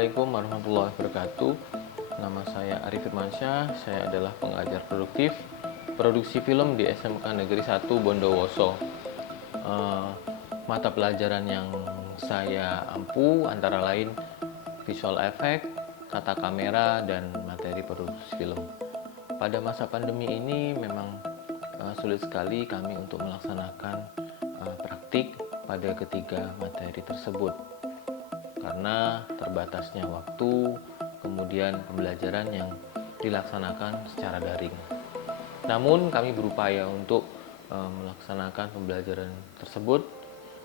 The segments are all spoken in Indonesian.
Assalamualaikum warahmatullahi wabarakatuh. Nama saya Arif Firmansyah, saya adalah pengajar produktif produksi film di SMK Negeri 1 Bondowoso. Mata pelajaran yang saya ampu antara lain visual effect, tata kamera, dan materi produksi film. Pada masa pandemi ini memang sulit sekali kami untuk melaksanakan praktik pada ketiga materi tersebut karena terbatasnya waktu, kemudian pembelajaran yang dilaksanakan secara daring. Namun kami berupaya untuk melaksanakan pembelajaran tersebut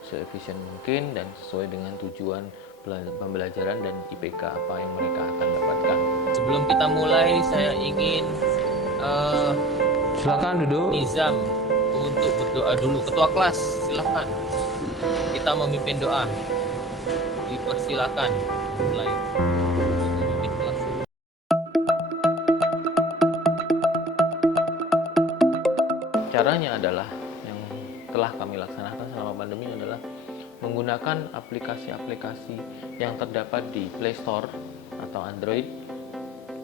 seefisien mungkin dan sesuai dengan tujuan pembelajaran dan IPK apa yang mereka akan dapatkan. Sebelum kita mulai, saya ingin Silakan duduk. Nizam untuk berdoa dulu. Ketua kelas, silakan. Kita memimpin doa. Dipersilakan mulai. Memimpin kelas. Caranya adalah yang telah kami laksanakan selama pandemi adalah menggunakan aplikasi-aplikasi yang terdapat di Play Store atau Android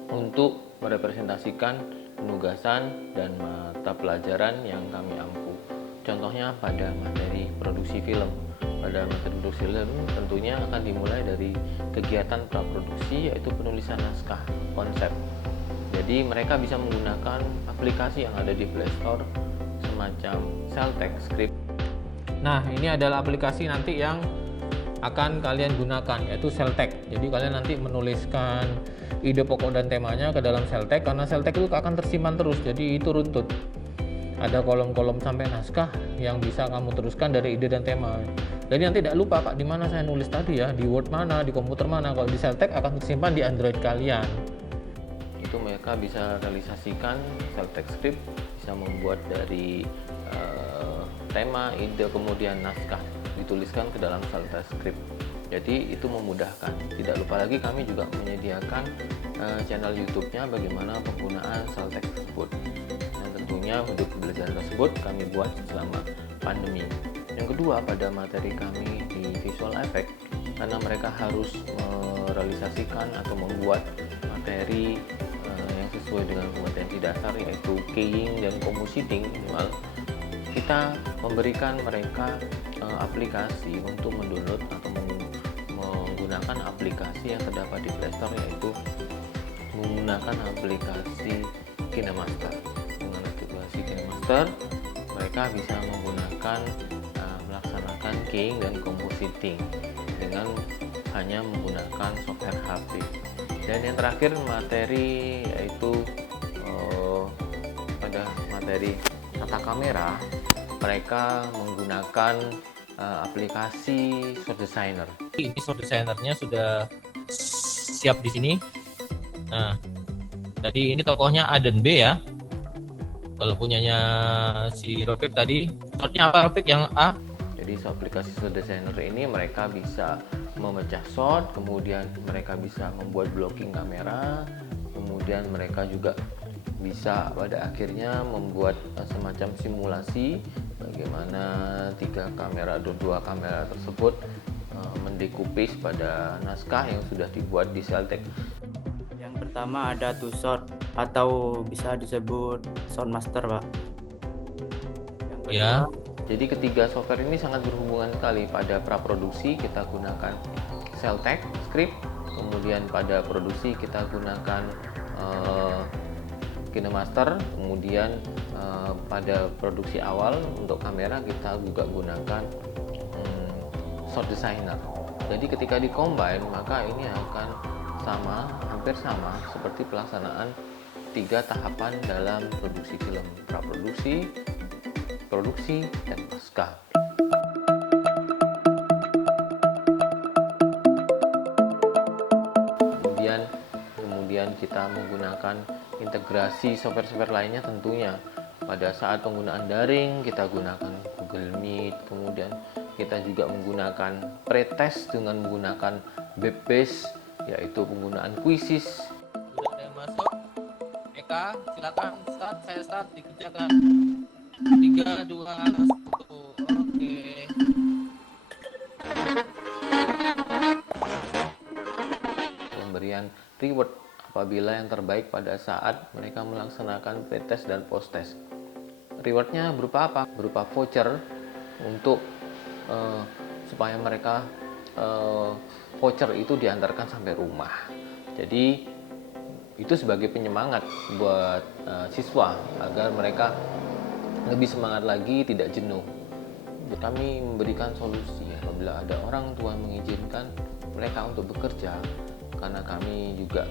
untuk merepresentasikan penugasan dan mata pelajaran yang kami ampu. Contohnya pada materi produksi film. Pada materi produksi film tentunya akan dimulai dari kegiatan praproduksi, yaitu penulisan naskah konsep. Jadi mereka bisa menggunakan aplikasi yang ada di Play Store semacam Celtech Script. Nah, ini adalah aplikasi nanti yang akan kalian gunakan, yaitu Celtech. Jadi kalian nanti menuliskan ide pokok dan temanya ke dalam Celtech, karena Celtech itu akan tersimpan terus, jadi itu runtut. Ada kolom-kolom sampai naskah yang bisa kamu teruskan dari ide dan tema. Jadi nanti tidak lupa, Pak, di mana saya nulis tadi ya, di Word mana, di komputer mana. Kalau di Celtech akan tersimpan di Android kalian. Itu mereka bisa realisasikan Celtech Script, bisa membuat dari tema, ide, kemudian naskah dituliskan ke dalam Celtech Script. Jadi itu memudahkan. Tidak lupa lagi kami juga menyediakan channel YouTube-nya bagaimana penggunaan Celtech tersebut. Dan tentunya untuk pembelajaran tersebut kami buat selama pandemi. Yang kedua, pada materi kami di visual effect, karena mereka harus merealisasikan atau membuat materi yang sesuai dengan kompetensi dasar, yaitu keying dan compositing minimal, kita memberikan mereka aplikasi untuk mendownload atau menggunakan aplikasi yang terdapat di Play Store, yaitu menggunakan aplikasi KineMaster. Dengan aplikasi KineMaster mereka bisa menggunakan melaksanakan keying dan compositing dengan hanya menggunakan software HP. Dan yang terakhir materi yaitu pada materi tata kamera, mereka menggunakan aplikasi Shot Designer. Ini Shot Designer-nya sudah siap di sini. Nah, tadi ini tokohnya A dan B ya. Kalau punyanya si Robert tadi, shotnya apa Robert yang A? Jadi aplikasi Shot Designer ini mereka bisa memecah shot, kemudian mereka bisa membuat blocking kamera, kemudian mereka juga bisa pada akhirnya membuat semacam simulasi bagaimana dua kamera tersebut mendekupis pada naskah yang sudah dibuat di Celtech. Yang pertama ada Two Shot atau bisa disebut Soundmaster, Pak. Yang kedua, Ya. Jadi ketiga software ini sangat berhubungan sekali. Pada praproduksi kita gunakan Celtech Script, kemudian pada produksi kita gunakan KineMaster, kemudian pada produksi awal untuk kamera kita juga gunakan Shot Designer. Jadi ketika dikombin maka ini akan hampir sama seperti pelaksanaan 3 tahapan dalam produksi film: praproduksi, produksi, dan pasca. Kemudian kita menggunakan integrasi software-software lainnya tentunya. Pada saat penggunaan daring kita gunakan Google Meet, kemudian kita juga menggunakan pretest dengan menggunakan web-based, yaitu penggunaan quizzes. Sudah ada yang masuk? Eka, silakan start. Saya start, dikerjakan. 3, 2, 1. Oke. apabila yang terbaik pada saat mereka melaksanakan pretest dan post-test. Rewardnya berupa apa? Berupa voucher untuk supaya mereka voucher itu diantarkan sampai rumah. Jadi itu sebagai penyemangat buat siswa agar mereka lebih semangat lagi, tidak jenuh. Kami memberikan solusi apabila ada orang tua mengizinkan mereka untuk bekerja, karena kami juga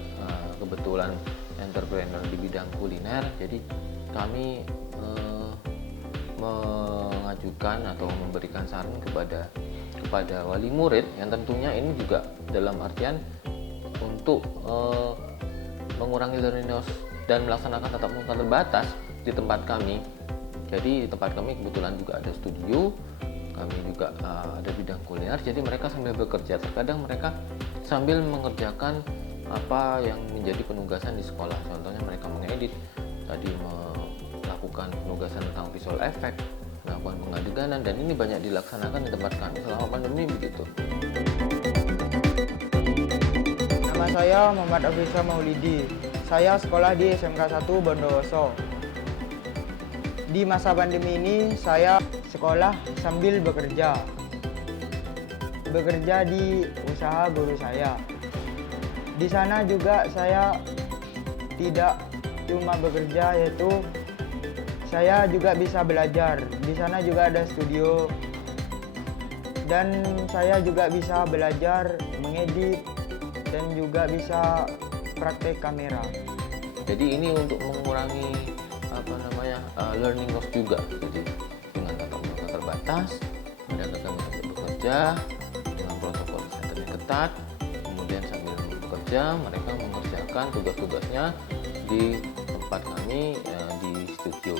kebetulan entrepreneur di bidang kuliner, jadi kami mengajukan atau memberikan saran kepada wali murid yang tentunya ini juga dalam artian untuk mengurangi learning loss dan melaksanakan tatap muka terbatas di tempat kami. Jadi di tempat kami kebetulan juga ada studio, kami juga ada bidang kuliner, jadi mereka sambil bekerja, terkadang mereka sambil mengerjakan apa yang menjadi penugasan di sekolah. Contohnya mereka mengedit, tadi melakukan penugasan tentang visual effect, melakukan pengadeganan, dan ini banyak dilaksanakan di tempat kami selama pandemi begitu. Nama saya Muhammad Afisa Maulidi. Saya sekolah di SMK 1 Bondowoso. Di masa pandemi ini saya sekolah sambil bekerja. Bekerja di usaha guru saya. Di sana juga saya tidak cuma bekerja, yaitu saya juga bisa belajar. Di sana juga ada studio. Dan saya juga bisa belajar mengedit dan juga bisa praktek kamera. Jadi ini untuk mengurangi learning loss juga. Jadi dengan tatap muka terbatas, mereka kami tetap bekerja dengan protokol kesehatan yang ketat. Kemudian sambil bekerja, mereka mengerjakan tugas-tugasnya di tempat kami di studio.